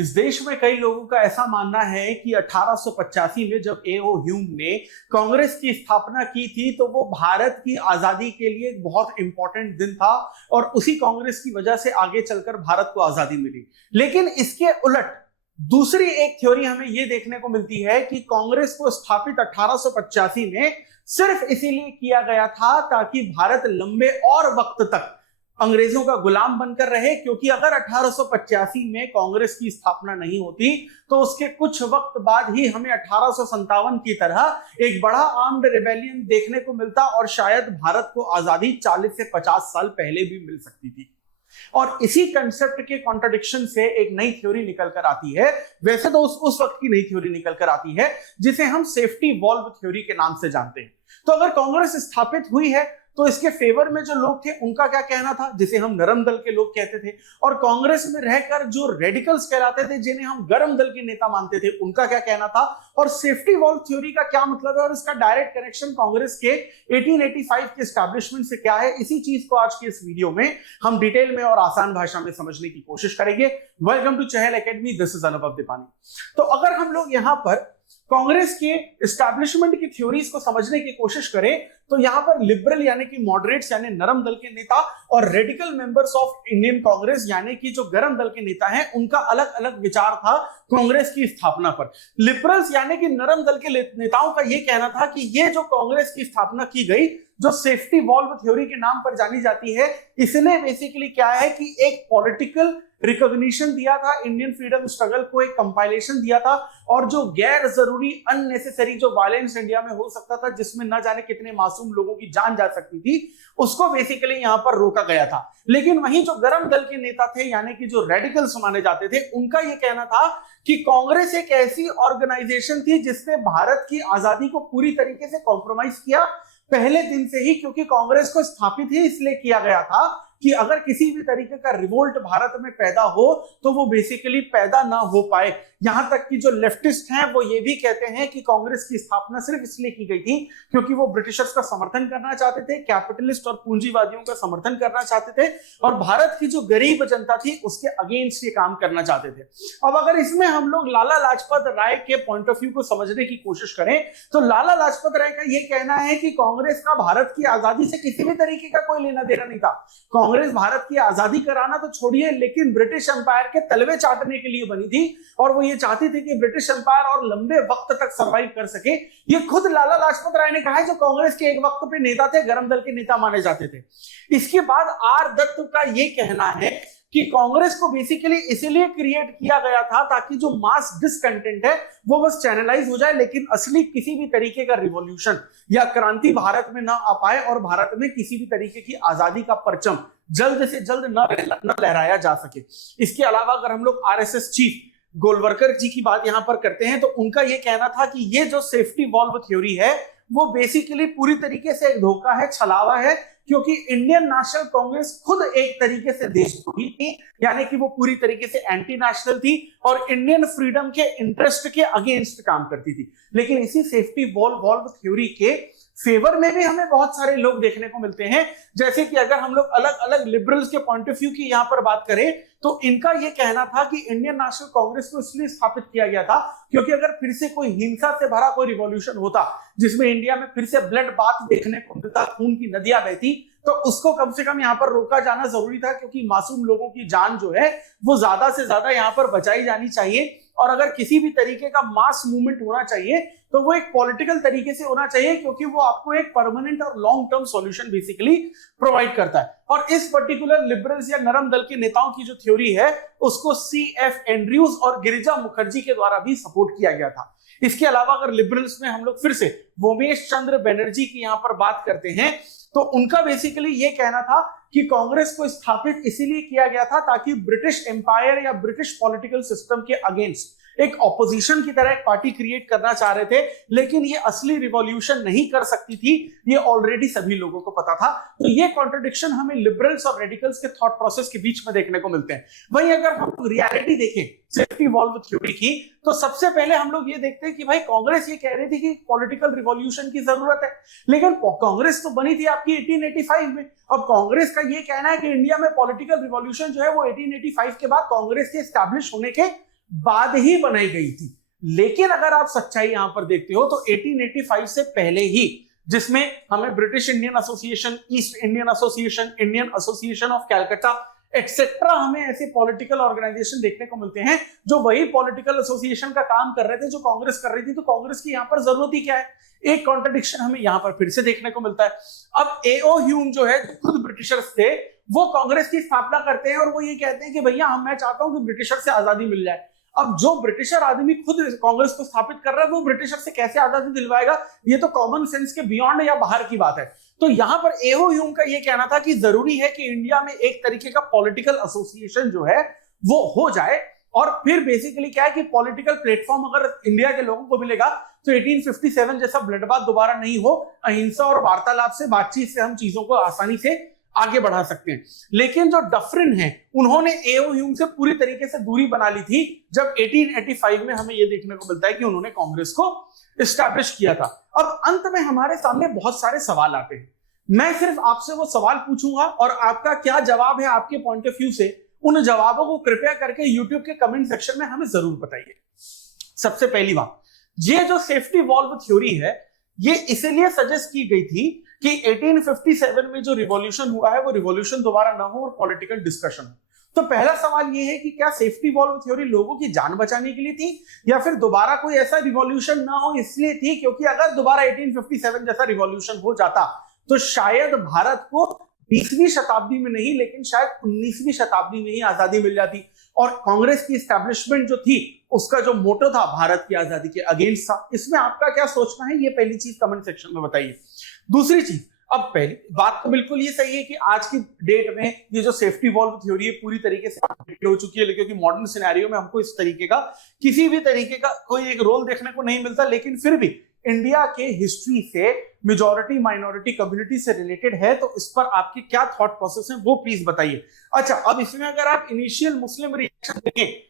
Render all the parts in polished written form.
इस देश में कई लोगों का ऐसा मानना है कि 1885 में जब ए.ओ. ह्यूम ने कांग्रेस की स्थापना की थी तो वो भारत की आजादी के लिए एक बहुत इंपॉर्टेंट दिन था और उसी कांग्रेस की वजह से आगे चलकर भारत को आजादी मिली। लेकिन इसके उलट दूसरी एक थ्योरी हमें यह देखने को मिलती है कि कांग्रेस को स्थापित 1885 में सिर्फ इसीलिए किया गया था ताकि भारत लंबे और वक्त तक अंग्रेजों का गुलाम बनकर रहे, क्योंकि अगर 1885 में कांग्रेस की स्थापना नहीं होती तो उसके कुछ वक्त बाद ही हमें 1857 की तरह एक बड़ा आर्म्ड रिबेलियन देखने को मिलता और शायद भारत को आजादी 40 से 50 साल पहले भी मिल सकती थी। और इसी कंसेप्ट के कॉन्ट्रडिक्शन से एक नई थ्योरी निकल कर आती है। वैसे तो उस वक्त की नई थ्योरी निकल कर आती है जिसे हम सेफ्टी वॉल्व थ्योरी के नाम से जानते हैं। तो अगर कांग्रेस स्थापित हुई है तो इसके फेवर में जो लोग थे उनका क्या कहना था, जिसे हम नरम दल के लोग कहते थे, और कांग्रेस में रहकर जो रेडिकल्स कहलाते थे जिन्हें हम गरम दल के नेता मानते थे, उनका क्या कहना था, और सेफ्टी वॉल्व थ्योरी का क्या मतलब है और इसका डायरेक्ट कनेक्शन कांग्रेस के 1885 के एस्टैब्लिशमेंट से क्या है। इसी चीज को आज के इस वीडियो में हम डिटेल में और आसान भाषा में समझने की कोशिश करेंगे। Welcome to Chahal academy, this is Anubhav Deepani. तो अगर हम लोग यहां पर कांग्रेस के एस्टैब्लिशमेंट की थ्योरीज को समझने की कोशिश करें तो यहां पर लिबरल यानी कि मॉडरेट्स यानी नरम दल के नेता और radical members of Indian Congress यानी कि जो गरम दल के नेता हैं उनका अलग अलग विचार था कांग्रेस की स्थापना पर। लिबरल्स यानी कि नरम दल के नेताओं का यह कहना था कि ये जो कांग्रेस की स्थापना की गई जो सेफ्टी वॉल्व थ्योरी के नाम पर जानी जाती है, इसने बेसिकली क्या है कि एक पॉलिटिकल रिकॉग्निशन दिया था, इंडियन फ्रीडम स्ट्रगल को एक कंपाइलेशन दिया था, और जो गैर जरूरी अननेसेसरी जो वायलेंस इंडिया में हो सकता था जिसमें न जाने कितने मासूम लोगों की जान जा सकती थी, उसको बेसिकली यहां पर रोका गया था। लेकिन वहीं जो गरम दल के नेता थे यानी कि जो रेडिकल्स माने जाते थे, उनका यह कहना था कि कांग्रेस एक ऐसी ऑर्गेनाइजेशन थी जिसने भारत की आजादी को पूरी तरीके से कॉम्प्रोमाइज किया पहले दिन से ही, क्योंकि कांग्रेस को स्थापित ही इसलिए किया गया था कि अगर किसी भी तरीके का रिवोल्ट भारत में पैदा हो तो वो बेसिकली पैदा ना हो पाए। यहां तक कि जो लेफ्टिस्ट हैं वो ये भी कहते हैं कि कांग्रेस की स्थापना सिर्फ इसलिए की गई थी क्योंकि वो ब्रिटिशर्स का समर्थन करना चाहते थे, कैपिटलिस्ट और पूंजीवादियों का समर्थन करना चाहते थे और भारत की जो गरीब जनता थी उसके अगेंस्ट ये काम करना चाहते थे। अब अगर इसमें हम लोग लाला लाजपत राय के पॉइंट ऑफ व्यू को समझने की कोशिश करें तो लाला लाजपत राय का यह कहना है कि कांग्रेस का भारत की आजादी से किसी भी तरीके का कोई लेना देना नहीं था। कांग्रेस भारत की आजादी कराना तो छोड़िए, लेकिन ब्रिटिश एम्पायर के तलवे चाटने के लिए बनी थी और वो ये चाहती थी कि ब्रिटिश एम्पायर और लंबे वक्त तक सरवाइव कर सके। ये खुद लाला लाजपत राय ने कहा है, जो कांग्रेस के एक वक्त पे नेता थे, गरम दल के नेता माने जाते थे। इसके बाद आर दत्त का ये कहना है कि कांग्रेस को बेसिकली इसीलिए क्रिएट किया गया था ताकि जो मास डिसकंटेंट है वो बस चैनलाइज हो जाए, लेकिन असली किसी भी तरीके का रिवॉल्यूशन या क्रांति भारत में ना आ पाए और भारत में किसी भी तरीके की आजादी का परचम जल्द से जल्द न लहराया जा सके। इसके अलावा अगर हम लोग आरएसएस चीफ गोलवरकर जी की बात यहां पर करते हैं तो उनका यह कहना था कि ये जो सेफ्टी वॉल्व थ्योरी है वो बेसिकली पूरी तरीके से एक धोखा है, छलावा है, क्योंकि इंडियन नेशनल कांग्रेस खुद एक तरीके से देशद्रोही थी, यानी कि वो पूरी तरीके से एंटी नेशनल थी और इंडियन फ्रीडम के इंटरेस्ट के अगेंस्ट काम करती थी। लेकिन इसी सेफ्टी वॉल्व थ्योरी के फेवर में भी हमें बहुत सारे लोग देखने को मिलते हैं, जैसे कि अगर हम लोग अलग अलग लिबरल्स के पॉइंट ऑफ व्यू की यहां पर बात करें तो इनका यह कहना था कि इंडियन नेशनल कांग्रेस को इसलिए स्थापित किया गया था क्योंकि अगर फिर से कोई हिंसा से भरा कोई रिवॉल्यूशन होता जिसमें इंडिया में फिर से ब्लड बाथ देखने को मिलता, खून की नदियां बहती, तो उसको कम से कम यहां पर रोका जाना जरूरी था, क्योंकि मासूम लोगों की जान जो है वो ज्यादा से ज्यादा यहां पर बचाई जानी चाहिए। और अगर किसी भी तरीके का मास मूवमेंट होना चाहिए तो वो एक पॉलिटिकल तरीके से होना चाहिए, क्योंकि वो आपको एक परमानेंट और long term solution basically provide करता है। और इस पर्टिकुलर लिबरल्स या नरम दल के नेताओं की जो थ्योरी है उसको C.F. एंड्रयूज और गिरिजा मुखर्जी के द्वारा भी सपोर्ट किया गया था। इसके अलावा अगर लिबरल्स में हम लोग फिर से वोमेश चंद्र बनर्जी की यहां पर बात करते हैं तो उनका बेसिकली ये कहना था कि कांग्रेस को स्थापित इसीलिए किया गया था ताकि ब्रिटिश एम्पायर या ब्रिटिश पॉलिटिकल सिस्टम के अगेंस्ट एक ऑपोजिशन की तरह एक पार्टी क्रिएट करना चाह रहे थे, लेकिन ये असली रिवॉल्यूशन नहीं कर सकती थी, ये ऑलरेडी सभी लोगों को पता था। तो ये कॉन्ट्रडिक्शन हमें लिबरल्स और रेडिकल्स के थॉट प्रोसेस के बीच में देखने को मिलते हैं। वहीं अगर हम रियलिटी देखें सेफ्टी वॉल्व थ्योरी की तो सबसे पहले हम लोग ये देखते हैं कि भाई कांग्रेस ये कह रही थी कि पॉलिटिकल रिवॉल्यूशन की जरूरत है, लेकिन कांग्रेस तो बनी थी आपकी 1885 में। अब कांग्रेस का ये कहना है कि इंडिया में पॉलिटिकल रिवॉल्यूशन जो है वो 1885 के बाद कांग्रेस के एस्टैब्लिश होने के बाद ही बनाई गई थी। लेकिन अगर आप सच्चाई यहां पर देखते हो तो 1885 से पहले ही, जिसमें हमें British Indian association, east Indian association, Indian association of Calcutta etcetera, हमें ऐसे पॉलिटिकल ऑर्गेनाइजेशन देखने को मिलते हैं जो वही पॉलिटिकल एसोसिएशन का काम कर रहे थे जो कांग्रेस कर रही थी। तो कांग्रेस की यहां पर जरूरत ही क्या है? एक कॉन्ट्रडिक्शन हमें यहां पर फिर से देखने को मिलता है। अब एओ ह्यूम जो है, खुद ब्रिटिशर्स थे, वो कांग्रेस की स्थापना करते हैं और वो ये कहते हैं कि भैया मैं चाहता हूं कि ब्रिटिशर से आजादी मिल जाए। अब जो ब्रिटिशर आदमी खुद कांग्रेस को स्थापित कर रहा है, वो ब्रिटिशर से कैसे आजादी दिलवाएगा? ये तो कॉमन सेंस के बियॉन्ड या बाहर की बात है। तो यहां पर एओ ह्यूम का ये कहना था कि जरूरी है कि इंडिया में एक तरीके का पॉलिटिकल एसोसिएशन जो है वो हो जाए, और फिर बेसिकली क्या है कि पॉलिटिकल प्लेटफॉर्म अगर इंडिया के लोगों को मिलेगा तो 1857 जैसा ब्लडबाथ दोबारा नहीं हो, अहिंसा और वार्तालाप से, बातचीत से हम चीजों को आसानी से आगे बढ़ा सकते हैं। लेकिन जो डफरिन है, उन्होंने एओ ह्यूम से पूरी तरीके से दूरी बना ली थी जब 1885 में हमें यह देखने को मिलता है कि उन्होंने कांग्रेस को एस्टैब्लिश किया था। अब अंत में हमारे सामने बहुत सारे सवाल आते हैं। मैं सिर्फ आपसे वो सवाल पूछूंगा और आपका क्या जवाब है आपके पॉइंट ऑफ व्यू से, उन जवाबों को कृपया करके यूट्यूब के कमेंट सेक्शन में हमें जरूर बताइए। सबसे पहली बात, ये जो सेफ्टी वॉल्व थ्योरी है, ये इसलिए सजेस्ट की गई थी कि 1857 में जो रिवॉल्यूशन हुआ है वो रिवॉल्यूशन दोबारा ना हो और पॉलिटिकल डिस्कशन हो। तो पहला सवाल ये है कि क्या सेफ्टी वॉल्व थ्योरी लोगों की जान बचाने के लिए थी, या फिर दोबारा कोई ऐसा रिवॉल्यूशन ना हो इसलिए थी? क्योंकि अगर दोबारा 1857 जैसा रिवॉल्यूशन हो जाता तो शायद भारत को 20वीं शताब्दी में नहीं लेकिन शायद 19वीं शताब्दी में ही आजादी मिल जाती। और कांग्रेस की एस्टैब्लिशमेंट जो थी, उसका जो मोटो था भारत की आजादी के अगेंस्ट था। इसमें आपका क्या सोचना है, ये पहली चीज कमेंट सेक्शन में बताइए। दूसरी चीज, अब पहली बात तो बिल्कुल ये सही है कि आज की डेट में ये जो सेफ्टी वॉल्व थ्योरी है पूरी तरीके से अपडेट हो चुकी है, क्योंकि मॉडर्न सिनेरियो में हमको इस तरीके का किसी भी तरीके का कोई एक रोल देखने को नहीं मिलता। लेकिन फिर भी इंडिया के हिस्ट्री से मेजॉरिटी माइनॉरिटी कम्युनिटी से रिलेटेड है, तो इस पर आपके क्या थॉट प्रोसेस है वो प्लीज बताइए। अच्छा, अब इसमें अगर आप इनिशियल मुस्लिम रिएक्शन देखें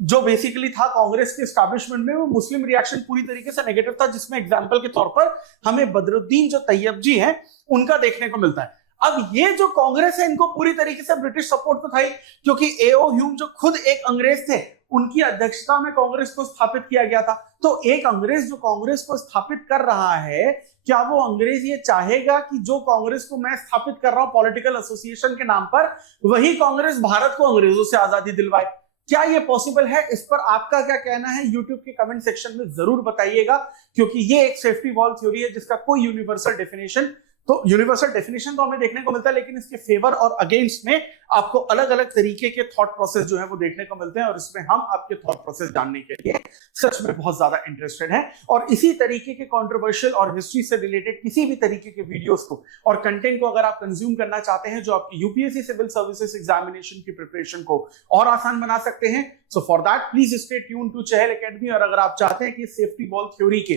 जो बेसिकली था कांग्रेस के एस्टैब्लिशमेंट में, वो मुस्लिम रिएक्शन पूरी तरीके से नेगेटिव था, जिसमें एग्जांपल के तौर पर हमें बदरुद्दीन जो तैयब जी हैं उनका देखने को मिलता है। अब ये जो कांग्रेस है, इनको पूरी तरीके से ब्रिटिश सपोर्ट तो था ही, क्योंकि एओ ह्यूम जो खुद एक अंग्रेज थे, उनकी अध्यक्षता में कांग्रेस को स्थापित किया गया था। तो एक अंग्रेज जो कांग्रेस को स्थापित कर रहा है, क्या वो अंग्रेज ये चाहेगा कि जो कांग्रेस को मैं स्थापित कर रहा हूं पॉलिटिकल एसोसिएशन के नाम पर, वही कांग्रेस भारत को अंग्रेजों से आजादी दिलवाए? क्या ये पॉसिबल है? इस पर आपका क्या कहना है यूट्यूब के कमेंट सेक्शन में जरूर बताइएगा, क्योंकि ये एक सेफ्टी वॉल्व थ्योरी है जिसका कोई यूनिवर्सल डेफिनेशन तो हमें देखने को मिलता है, लेकिन इसके फेवर और अगेंस्ट में आपको अलग अलग तरीके के थॉट प्रोसेस जो है वो देखने को मिलते हैं, और इसमें हम आपके थॉट प्रोसेस जानने के लिए सच में बहुत ज्यादा इंटरेस्टेड हैं। और इसी तरीके के कंट्रोवर्शियल और हिस्ट्री से रिलेटेड किसी भी तरीके के वीडियोस को और कंटेंट को अगर आप कंज्यूम करना चाहते हैं जो आपकी यूपीएससी सिविल सर्विसेज एग्जामिनेशन की प्रिपरेशन को और आसान बना सकते हैं, so for that please stay tune to Chahal academy. और अगर आप चाहते हैं कि सेफ्टी वॉल्व थ्योरी के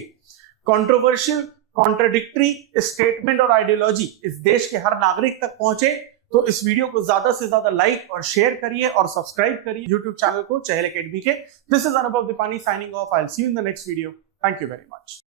कंट्रोवर्शियल कॉन्ट्राडिक्टरी स्टेटमेंट और आइडियोलॉजी इस देश के हर नागरिक तक पहुंचे, तो इस वीडियो को ज्यादा से ज्यादा लाइक और शेयर करिए और सब्सक्राइब करिए यूट्यूब चैनल को चहल एकेडमी के। This is Anubhav Dipani signing off. I will see you in the next video. Thank you very much.